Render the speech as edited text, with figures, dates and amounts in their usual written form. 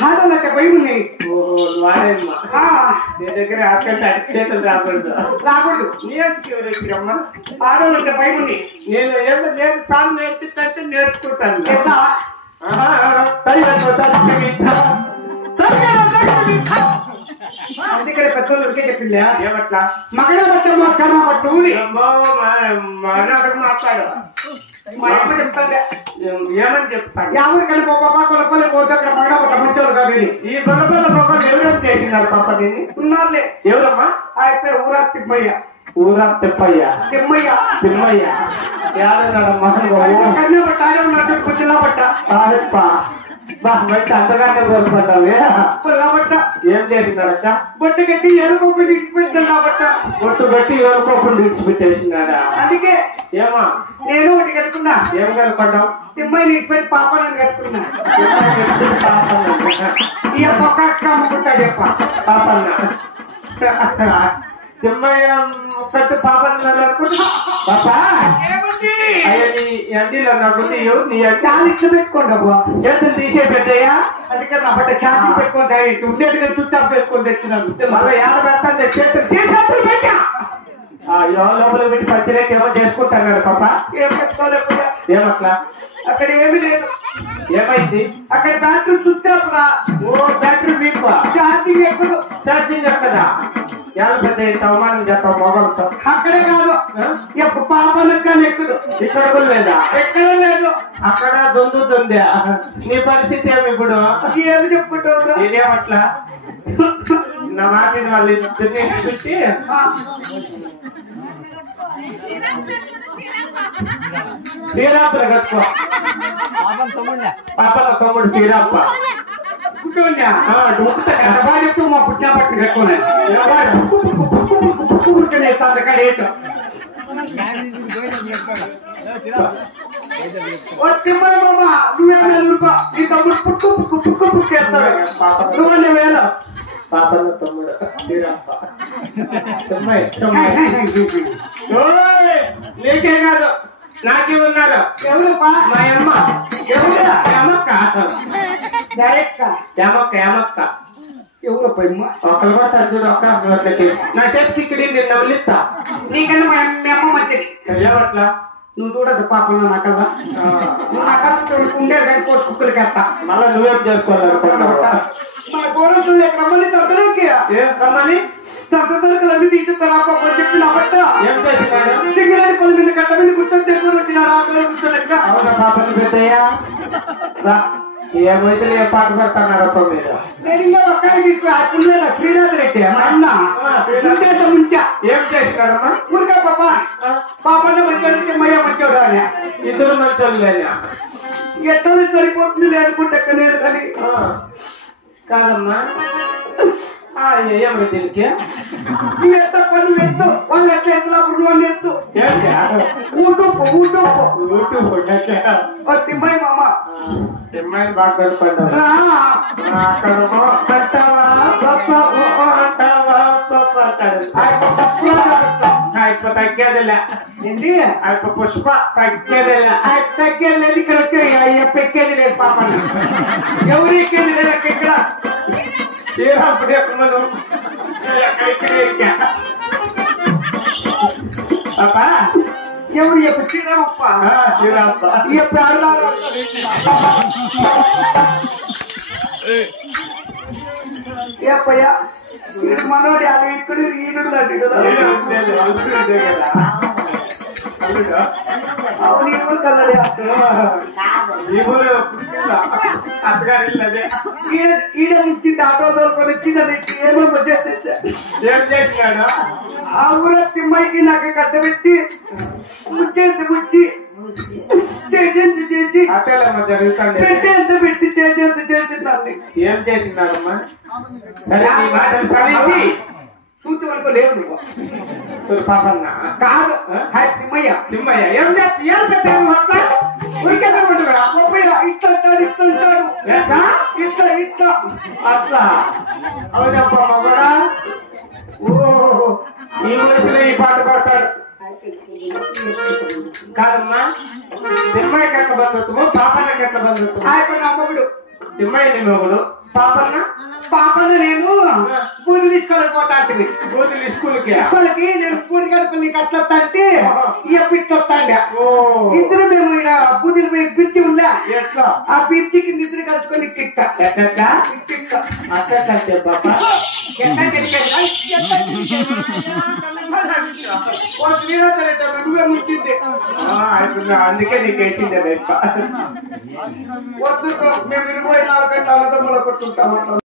హాడలంటే భయం ఉన్నాయి. నీ దగ్గర చేతులు రాకూడదు నేర్చుకోరమ్మా. ఆడవాళ్ళంటే భయం ఉన్నాయి. నేను సాంగ్ నేర్పిస్తే నేర్చుకుంటాను. అందుకని పెద్దోళ్ళు ఉరికే చెప్పిందా ఏమట్లా మగడ పట్ట కర్మ పట్టు మాట్లాడు. మా అమ్మ చెప్తాండే ఏమని చెప్తాను? ఎవరు కలిపి కొలపల్లి పోతే అక్కడ మగడ పట్ట మంచోళ్ళు కాబట్టి ఈ కొలపల్ల మొక్కలు ఎవరెవరు చేసినారు పాప దీన్ని? ఉన్నారులే. ఎవరమ్మా? అయితే ఊరా తిమ్మయ్య. ఊరా తిప్పయ్య తిమ్మయ్య తిమ్మయ్య ఏడన్నాడమ్మా? కన్య పట్ట ఆడే ఉన్నట్టు కుచ్చిలా పట్ట సాహెప్ప బట్టి అంతగానే కోరుకుంటావు. పట్ట ఏం చేసినారక్క? బొట్టు కట్టి ఎరుకోకుండా ఇచ్చిపెట్టినా బట్ట. బొట్టు కట్టి ఎవరుకోకుండా విడిచిపెట్టేసినాడా? అందుకే ఏమా నేను ఒకటి కట్టుకున్నా. ఏం కనుక్కుంటావు? తిమ్మయ్య ఇచ్చిపెట్టి పాపాలని కట్టుకున్నా. ఇక పొక్క అమ్ముకుంటాడు చెప్ప పాపన్న తిమ్మయ్య ఒక్కటి పాపన్న అనుకుంటా పాప అయ్యా నీ అండిలో నాకుంది నీ చాలా ఇచ్చి పెట్టుకోండి అబ్బా. చేతులు తీసే పెట్టయ్యా. అందుకే నా బట్ట ఛాతీ పెట్టుకొని ఉండేట్టుగా చుట్టాలు పెట్టుకొని తెచ్చినాను. మళ్ళీ ఏడ పెడతాను చేతులు తీసేతులు పెట్టా. లోపల పెట్టి పచ్చిరేకి ఏమో చేసుకుంటాను కదా పాప. ఏం పెట్టుకోలేకపోయా. ఏమట్లా? అక్కడ ఏమి లేదు. ఏమైంది? అక్కడ బ్యాటరీ చుట్టాపురా. ఓ బ్యాటరీ మీకు ఛార్జింగ్ ఎక్కుదు. ఛార్జింగ్ ఎక్కదా? ఎలా పెద్ద ఇంత అవమానం చేస్తావు మొగలతో? అక్కడే కాదు ఎప్పుడు పాపనక్కని ఎక్కుదు. ఇక్కడ కూడా లేదా? ఎక్కడ లేదు. అక్కడ దొందుతుందా? నీ పరిస్థితి ఏమి ఇప్పుడు? ఏమి చెప్పుకుంటావు? నేనేమట్లా నా మాటిని వాళ్ళు ఇద్దరిని పెట్టి శ్రీరాములు కట్టుకో. పాపల తమ్ముడు శ్రీరాప్ప కనబాడి పుట్టా పట్టు కట్టుకున్నాను పుట్టుకునేస్తాను అక్కడ ఏంటో తిమ్మమ్మ నువ్వేమైనా నీ తమ్ముడు పుట్టుకేస్తాడు నువ్వనే వేళ పాపన్న తమ్ముడు నీకే కాదు నాకే ఉన్నారు ఎవరు మా అమ్మ ఏమక్క ఏమక్క ఎవరు పైమ్మ ఒకరు కూడా తగ్గుడు ఒక్క నా చేతికి ఇక్కడ నవ్వులిస్తా నీకన్నా మీ అమ్మ మంచిది ఏమట్లా నువ్వు చూడదు పాపం నా కల్లా నువ్వు నా కళ్ళ ఉండేది కానీ పోసి కుక్కలకి వేస్తా మళ్ళా నువ్వేం చేసుకోవాలనుకుంటున్నావు మన గోడలు ఎక్కడమ్మని చదువుకి ఏం రమ్మని సర్దతలకలు అన్ని తీసేస్తారా పాపం చెప్పిన బట్ట ఏం చేసినాడు సింగరేణి పని మీద కట్ట మీద కూర్చొని దగ్గర వచ్చినాడు ఆటోలో కూర్చోలేక అవునా పాపని పెద్దయ్యా రా ఏ వయసులో ఏ పాట పెడతాడు అప్ప మీద నేను ఇంకా ఒక్కరి తీసుకుని ఆ పుల్లేదా శ్రీనాథ్ రెడ్డి మా అన్న ముంచేత ముంచా ఏం చేసినాడమ్మా ఊరికా పాపన్న మంచోడు తిమ్మయ్య మంచోడు అని ఇద్దరు మంచోళ్ళేనా ఎట్లా సరిపోతుంది లేనుకుంటే నేను కానీ కాదమ్మా ఏమి దీనికి నువ్వు ఎంత పని ఎత్తు వాళ్ళు ఎట్లా ఎత్తులా నువ్వు ఎత్తు ఊటూపు తిమ్మయ్య మామ తిమ్మాయి బాగా కలుపుకుంటారు అక్కడమో కట్టావా అంటావా అంటాడు తగ్గేదిలే ఏంటి పుష్ప తగ్గేదిలే తగ్గేది లేదు ఇక్కడ వచ్చాయి అయ్యా పెక్కేది లేదు పాప ఎవరు ఎక్కేది లేదు ఇక్కడ అప్పుడే మనం పాపా ఎవరు ఎప్పుడు శ్రీరామప్ప శ్రీరామప్ప ఎప్పుడు ఆడదారు ఏపయ్యా మనోడి అది ఇక్కడ ఈనుడు లాంటి కదా అవును ఈనుడు కలది ఈడ నుంచి ఆటో దోలుకొని వచ్చింది ఏమేమో చేసేసా ఏం చేసినాడు ఆ ఊర తిమ్మాయికి నాకు కట్టబెట్టి ముచ్చేంత ముచ్చి చేసేంత చేసి అట్టేలేమో జరుగుతుంది పెట్టేంత పెట్టి చేసేంత చేసిందాన్ని ఏం చేసినాడమ్మా సరే నీ మాటలు సరించి చూసి వరకు లేవు నువ్వు పాపన్న కాదు హాయ్ తిమ్మయ్య తిమ్మయ్య ఏం చేస్తాను అట్లా ఉరికేదా ఉండగా ఇస్తాడు ఇట్లా అట్లా అవునప్ప కూడా ఓ ఈ వయసులో ఈ పాట పాడతాడు కాదమ్మా తిమ్మయ్యకి ఎట్లా బంధుత్వము పాపన్నకి ఎట్లా బంధుత్వము ఆయన నా మొగుడు తిమ్మయ్య నీ మొగుడు పాపన్న నేను పూరి తీసుకోవాలి పోతా అంటే రోజులు స్కూల్కి నేను పూరి గడపల్లి కట్లొస్తా అంటే పిట్టొస్తాండే ఓ ఇద్దరు మేము ఇక్కడ పూజలు పోయి బిర్చి ఉందా ఎట్లా ఆ బిర్చికి నిద్ర కలుసుకొని కిట్ట ఎట్లా అట్లా చెప్పా నువ్వే ముంచింది అందుకే నీకు వేసిందే వద్దు మేము 24 గంటల అన్నదమ్ముల కొట్టుంటాం